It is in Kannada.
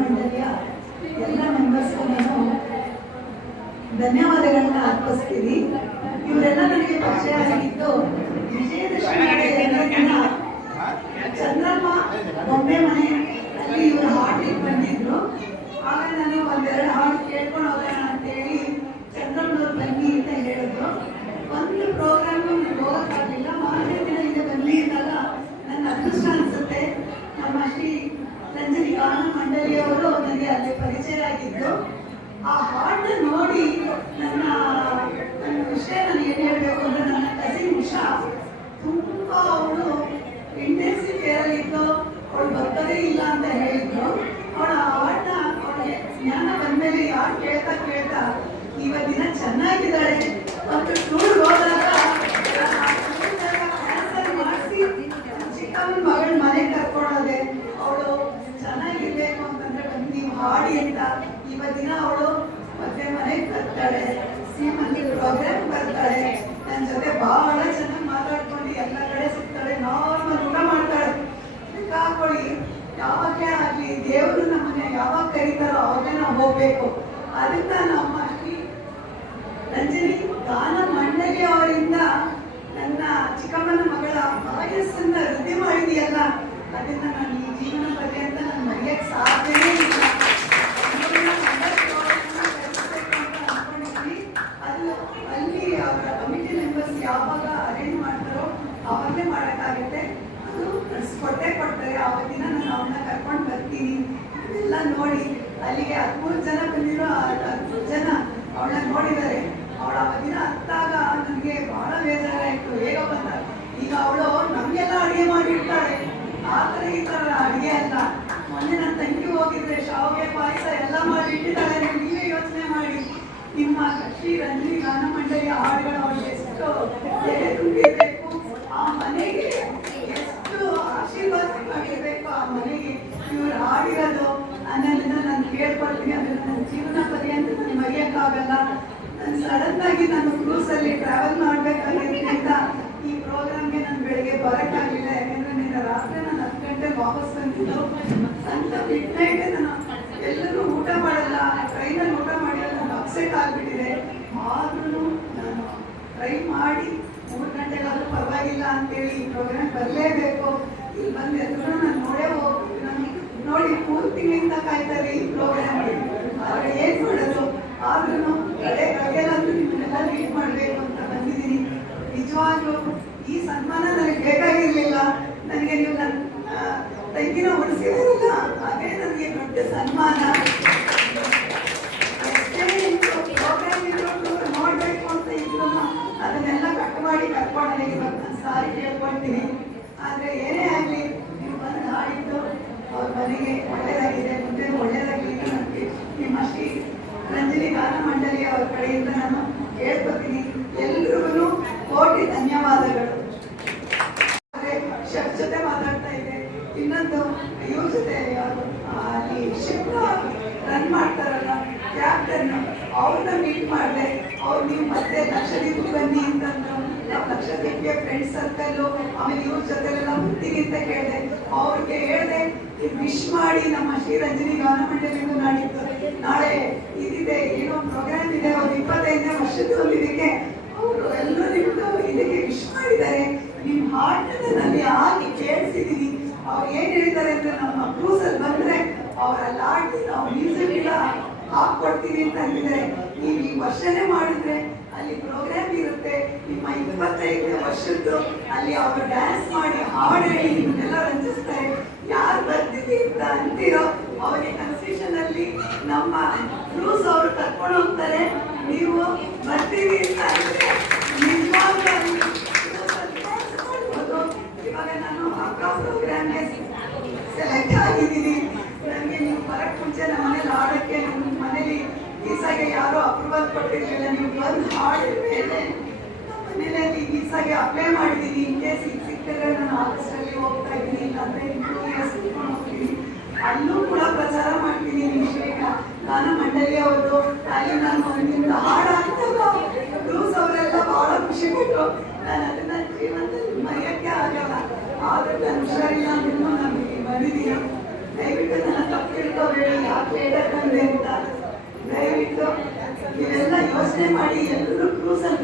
ಮಂಡಳಿಯ ಎಲ್ಲ ಮೆಂಬರ್ಸ್ಗೂ ನಾನು ಧನ್ಯವಾದಗಳನ್ನ ಅರ್ಪಿಸ್ತೀನಿ ಇವರೆಲ್ಲ ನನಗೆ ಪರಿಚಯ ಆಗಿದ್ದು ವಿಜಯದಶಮಿ ಚಂದ್ರಮ್ಮ ಬೊಂಬೆ ಮನೆ ಅಲ್ಲಿ ಇವರು ಹಾಡಿಗೆ ಬಂದಿದ್ರು. ಆಗ ನಾನು ಒಂದೆರಡು ಹಾಡು ಕೇಳ್ಕೊಂಡು ಹೋಗೋಣ ಅಂತೇಳಿ ಚಂದ್ರಮ್ಮನವ್ರು ಬನ್ನಿ ಅಂತ ಹೇಳಿದ್ರು. ಒಂದು ಪ್ರೋಗ್ರಾಮ್ ಹೋಗೋಕ್ಕಾಗಲಿಲ್ಲ. ಮಾರನೇ ದಿನ ಇಲ್ಲಿ ಬನ್ನಿ ಅಂದಾಗ ನನ್ನ ಅದೃಷ್ಟ ಅನ್ಸುತ್ತೆ ನಮ್ಮ ಶ್ರೀ ರಂಜನಿ ಗಾನ ಮಂಡಳಿಯವರು ನನಗೆ ಅಲ್ಲಿ ಆಗಿದ್ದು ಆ ಹಾಡು ನೋಡಿ ನನ್ನ ನನ್ನ ವಿಷಯ ನಾನು ಏನು ಹೇಳಬೇಕು ಅಂದ್ರೆ ನನ್ನ ಕಸಿನ್ ಉಷಾ ತುಂಬ ಅವಳು ಇಂಟೆನ್ಸಿವ್ ಕೇರ್ ಇದ್ದು, ಅವಳು ಬರ್ತದೇ ಇಲ್ಲ ಅಂತ ಹೇಳಿದ್ರು ಅವಳ ಹಾಡನ್ನ ಅವಳಿಗೆ ಜ್ಞಾನ ಬಂದ್ಮೇಲೆ ಯಾರು ಕೇಳ್ತಾ ಕೇಳ್ತಾ ಇವತ್ತಿನ ಚೆನ್ನಾಗಿದ್ದಾಳೆ. ಮತ್ತು ಟೂರ್ ಹೋದಾಗ ಕ್ಯಾನ್ಸಲ್ ಮಾಡಿಸಿ ಚಿಕ್ಕಮ್ಮನ ಮಗಳ ಮನೆಗೆ ಕರ್ಕೊಳ್ಳೋದೆ ಅವಳು ಚೆನ್ನಾಗಿರ್ಬೇಕು ಅಂತಂದ್ರೆ ಬಂದು ಇವತ್ತಿನ ಅವಳು ಮತ್ತೆ ಮನೆಗೆ ಬರ್ತಾಳೆ. ಸಿಮಲ್ಲಿ ಪ್ರೋಗ್ರಾಮ್ ಬರ್ತಾಳೆ. ನನ್ನ ಜೊತೆ ಬಹಳ ಚೆನ್ನಾಗಿ ಮಾತಾಡ್ಕೊಂಡು ಎಲ್ಲ ಕಡೆ ಸಿಗ್ತಾಳೆ. ನಾರ್ಮಲ್ ಊಟ ಮಾಡ್ತಾಳೆ. ಹಾಕೊಳ್ಳಿ. ಆಗ್ಲಿ ಆಗಲಿ, ದೇವರು ನಮ್ಮನ್ನ ಯಾವಾಗ ಕರೀತಾರೋ ಅವಾಗಲೇ ನಾವು ಹೋಗ್ಬೇಕು. ಅದನ್ನ ನಮ್ಮ ರಂಜನಿ ಗಾನ ಮಂಡಳಿ ಅವರಿಂದ ನನ್ನ ಚಿಕ್ಕಮ್ಮನ ಮಗಳ ವಯಸ್ಸನ್ನ ವೃದ್ಧಿ ಮಾಡಿದೆಯಲ್ಲ ಅದನ್ನ ನಾನು ಈ ಜೀವನ ಪರ್ಯಂತ ನಾನು ಮರೆಯಕ್ಕೆ ಸಾಧ್ಯವೇ ಇಲ್ಲ ಅವ್ರನ್ನ ಮಂಡಳಿ ಅವ್ರನ್ನ ಕರೆಸ್ಬೇಕು ಅಂತ ಅನ್ಕೊಂಡಿದ್ವಿ. ಅದು ಅಲ್ಲಿ ಅವರ ಕಮಿಟಿ ಮೆಂಬರ್ಸ್ ಯಾವಾಗ ಅರೇಂಜ್ ಮಾಡ್ತಾರೋ ಅವಾಗಲೇ ಮಾಡೋಕ್ಕಾಗುತ್ತೆ. ಅದು ಕೊಟ್ಟೆ ಕೊಡ್ತಾರೆ. ಆವತ್ತಿನ ನಾನು ಅವನ್ನ ಕರ್ಕೊಂಡು ಬರ್ತೀನಿ. ಎಲ್ಲ ನೋಡಿ, ಅಲ್ಲಿಗೆ ಹದಿಮೂರು ಜನ ಬಂದಿರೋ ಹದಿಮೂರು ಜನ ಅವಳನ್ನ ನೋಡಿದ್ದಾರೆ. ಅವಳು ಅವತ್ತಿನ ಹತ್ತಾಗ ನನಗೆ ಬಹಳ ಬೇಜಾರಾಯಿತು. ಹೇಗೋ ಬಂದ ಈಗ ಅವಳು ನಮಗೆಲ್ಲ ಅಡುಗೆ ಮಾಡಿರ್ತಾಳೆ ಆ ಥರ ಈ ಥರ ಅಡುಗೆ ಅಲ್ಲ. ಮೊನ್ನೆ ನನ್ನ ತಂಗಿ ಹೋಗಿದ್ರೆ ಶಾವಿಗೆ ಪಾಯಸ ಎಲ್ಲ ಮಾಡಿ ಇಟ್ಟಿದ್ದಾಳೆ ನೀವೇ ಯೋಚನೆ ಮಾಡಿ. ನಿಮ್ಮ ಶ್ರೀ ರಂಜನಿ ಗಾನ ಮಂಡಳಿಯ ಹಾಡುಗಳು ಅವಳಿಗೆ ಎಷ್ಟು ಎದೆ ತುಂಬಿರಬೇಕು ಆ ಮನೆಗೆ ಎಷ್ಟು ಆಶೀರ್ವಾದ ಮಾಡಿರ್ಬೇಕು ಆ ಮನೆಗೆ ಇವ್ರು ಹಾಡಿರೋದು ಅನ್ನೋದನ್ನ ನಾನು ಕೇಳ್ಕೊಳ್ತೀನಿ ಅದನ್ನ ನನ್ನ ಜೀವನ ಪರ್ಯಂತ ನಾನು ನಾನು ಸಡನ್ ಆಗಿ ನಾನು ಕ್ರೂಸಲ್ಲಿ ಟ್ರಾವೆಲ್ ಮಾಡ್ಬೇಕಾಗಿರೋದ್ರಿಂದ ಈ ಪ್ರೋಗ್ರಾಮ್ಗೆ ನಾನು ಬೆಳಗ್ಗೆ ಬರೋಕ್ಕಾಗಲಿಲ್ಲ. ಯಾಕಂದ್ರೆ ನಿನ್ನೆ ರಾತ್ರಿ ನಾನು ಹತ್ತು ಗಂಟೆಗೆ ವಾಪಸ್ ಬಂದಿದ್ದು. ಅಂತ ಮಿಡ್ ನೈಟ್ ನಾನು ಎಲ್ಲರೂ ಊಟ ಮಾಡಲ್ಲ. ಟ್ರೈನಲ್ಲಿ ಊಟ ಮಾಡಿಲ್ಲ ನಾನು ಅಪ್ಸೆಟ್ ಆಗಿಬಿಟ್ಟಿದೆ. ಆದ್ರೂ ನಾನು ಟ್ರೈ ಮಾಡಿ ಮೂರು ಗಂಟೆಗಾದ್ರೂ ಪರವಾಗಿಲ್ಲ ಅಂತೇಳಿ ಈ ಪ್ರೋಗ್ರಾಮ್ ಬರಲೇಬೇಕು. ಇಲ್ಲಿ ಬಂದು ಎಲ್ಲರೂ ನಾನು ನೋಡೇ ಹೋಗ್ತೀನಿ ನಾನು ನೋಡಿ ಮೂರು ತಿಂಗಳಿಂದ ಕಾಯ್ತಾರೆ ಈ ಪ್ರೋಗ್ರಾಮ್ ಆದ್ರೆ ಏನ್ ಮಾಡೋದು ಆದ್ರೂ ಕಡೆ ಕಡೆಯಲ್ಲಾದ್ರೂ ನಿಮ್ಮನ್ನೆಲ್ಲ ಮೀಟ್ ಮಾಡಬೇಕು ಅಂತ ಬಂದಿದ್ದೀನಿ. ನಿಜವಾಗ್ಲೂ ಈ ಸನ್ಮಾನ ನನಗೆ ಬೇಕಾಗಿರ್ಲಿಲ್ಲ. ನನಗೆ ನೀವು ನನ್ನ ತಂಗಿನ ಉಳಿಸಿರಲಿಲ್ಲ. ಅದೇ ನನಗೆ ದೊಡ್ಡ ಸನ್ಮಾನ ಎಷ್ಟೇ ಇದ್ರು, program ಇದ್ರು, tour ನೋಡ್ಬೇಕು ಅಂತ ಇದ್ರು ಅದನ್ನೆಲ್ಲ ಕಟ್ ಮಾಡಿ ಕರ್ಕೊಂಡು ಇವತ್ತು ನಾನು ಸಾರಿ ಕೇಳ್ಕೊಳ್ತೀನಿ ಆದ್ರೆ ಏನೇ ಆಗಲಿ ನೀವು ಬಂದು ಹಾಡಿದ್ದು ಅವ್ರ ಮನೆಗೆ ಒಳ್ಳೇದಾಗಿದೆ ಮುಂದೆ ಒಳ್ಳೇದಾಗಲಿ ನನಗೆ ನಿಮ್ಮ ಶ್ರೀ ರಂಜನಿ ಗಾನ ಮಂಡಳಿ ಅವ್ರ ಕಡೆಯಿಂದ ನಾನು ಕೇಳ್ಕೊತೀನಿ. ಎಲ್ರಿಗೂ ಕೋಟಿ ಧನ್ಯವಾದಗಳು. ಶೆಫ್ ಜೊತೆ ಮಾತಾಡ್ತಾ ಇದೆ ಇನ್ನೊಂದು ಇವ್ರ ಜೊತೆ ಅಲ್ಲಿ ಶಿಫ್ಟ್ ರನ್ ಮಾಡ್ತಾರಲ್ಲ ಕ್ಯಾಪ್ಟನ್ ಅವ್ರನ್ನ ಮೀಟ್ ಮಾಡಿದೆ. ಅವ್ರು ನೀವು ಮತ್ತೆ ಲಕ್ಷದೀಪಕ್ಕೆ ಬನ್ನಿ ಅಂತಂದ್ರು ನಾವು ಲಕ್ಷದೀಪ್ಗೆ ಫ್ರೆಂಡ್ ಸರ್ಕಲ್ಲು ಆಮೇಲೆ ಇವ್ರ ಜೊತೆಲೆಲ್ಲ ಬರ್ತೀನಿ ಅಂತ ಕೇಳಿದೆ. ಅವ್ರಿಗೆ ವಿಶ್ ಮಾಡಿ ನಮ್ಮ ಶ್ರೀರಂಜನಿ ಗಾನ ಮಂಡಳಿಗೂ ನಾಡಿದ್ದು ನಾಳೆ ಇದಿದೆ, ಏನೋ ಪ್ರೋಗ್ರಾಮ್ ಇದೆ, ಅವ್ರು ಇಪ್ಪತ್ತೈದನೇ ವರ್ಷದ ಒಂದು ಇದಕ್ಕೆ ಅವರು ಎಲ್ಲರೂ ನಿಮ್ದು ಇದಕ್ಕೆ ವಿಶ್ ಮಾಡಿದ್ದಾರೆ. ನಿಮ್ಮ ಹಾಡನ್ನ ನಾನು ಹಾಕಿ ಕೇಳಿಸಿದ್ದೀನಿ ಅವ್ರು ಏನ್ ಹೇಳಿದ್ದಾರೆ ಅಂದ್ರೆ ನಮ್ಮ ಕ್ರೂಸ್ ಅಲ್ಲಿ ಬಂದ್ರೆ ಅವರ ಲಾಟಿ ನಾವು ಮ್ಯೂಸಿಕ್ ಇಲ್ಲ ಹಾಕ್ಕೊಡ್ತೀವಿ ಅಂತ ಅಂದಿದ್ದಾರೆ. ನೀವು ಈ ವರ್ಷನೇ ಮಾಡಿದ್ರೆ ಅಲ್ಲಿ ಪ್ರೋಗ್ರಾಮ್ ಇರುತ್ತೆ. ನಿಮ್ಮ ಇಪ್ಪತ್ತೈದನೇ ವರ್ಷದ್ದು ಅಲ್ಲಿ ಅವರು ಡ್ಯಾನ್ಸ್ ಮಾಡಿ ಹಾಡು ಹೇಳಿ ನಿಮ್ಮನ್ನೆಲ್ಲ ರಂಜಿಸ್ತಾರೆ. ಅಂತ ಅಂತೀರೋ ಅವರಿಗೆ ಕನ್ಫ್ಯೂಷನ್ ಅಲ್ಲಿ ನಮ್ಮ ಕ್ರೂಸ್ ಅವರು ಕರ್ಕೊಂಡು ಹೋಗ್ತಾರೆ. ನೀವು ಬರ್ತೀವಿ ಅಂತ ಅಂದ್ರೆ. ಇವಾಗ ನಾನು ಅಕ್ಕ ಪ್ರೋಗ್ರಾಮ್ಗೆ ಸೆಲೆಕ್ಟ್ ಆಗಿದ್ದೀನಿ. ನನಗೆ ನೀವು ಬರಕ್ಕೆ ಮುಂಚೆ ನಮ್ಮ ಮನೇಲಿ ಹಾಡಕ್ಕೆ ನಮ್ಮ ಮನೇಲಿ ವೀಸಾಗೆ ಯಾರು ಅಪ್ರೂವಲ್ ಕೊಟ್ಟಿರಲಿಲ್ಲ. ನೀವು ಬಂದು ಹಾಡಿದ ಮೇಲೆ ಮನೇಲಿ ವೀಸಾಗೆ ಅಪ್ಲೈ ಮಾಡಿದ್ದೀನಿ. ಇನ್ ಕೇಸ್ ಈಗ ಸಿಕ್ಕಿದ್ರೆ ನಾನು ಆಫೀಸಲ್ಲಿ ಹೋಗ್ತಾ ಇದ್ದೀನಿ. ಇಲ್ಲಾಂದ್ರೆ ಅಲ್ಲೂ ಕೂಡ ಪ್ರಚಾರ ಮಾಡ್ತೀನಿ ನಿಮ್ಮ ಶ್ರೇಖ ಮಂಡಳಿ ಮಂಡಳಿಯವರು ಅಲ್ಲಿ ನಾನು ಒಂದಿಂದ ಅಂತ ಬ್ಲೂಸ್ ಅವರೆಲ್ಲ ಬಹಳ ಖುಷಿ ಪಟ್ಟರು ನಾನು ಅದನ್ನ ಜೀವನದಲ್ಲಿ ಮರೆಯಕ್ಕೆ ಆಗಲ್ಲ. ಆದ್ರೆ ನಾನು ಹುಷಾರಿಲ್ಲ ಅಂದ್ರೂ ನಾನು ಬಂದಿದ್ದೀನಿ. ದಯವಿಟ್ಟು ನನ್ನ ತಪ್ಪು ಕೇಳಬೇಡಿ ಯಾಕೆ ಕಂಡೆ ಅಂತ. ದಯವಿಟ್ಟು ನೀವೆಲ್ಲ ಯೋಚನೆ ಮಾಡಿ, ಎಲ್ಲರೂ ಕ್ರೂಸಲ್ಲಿ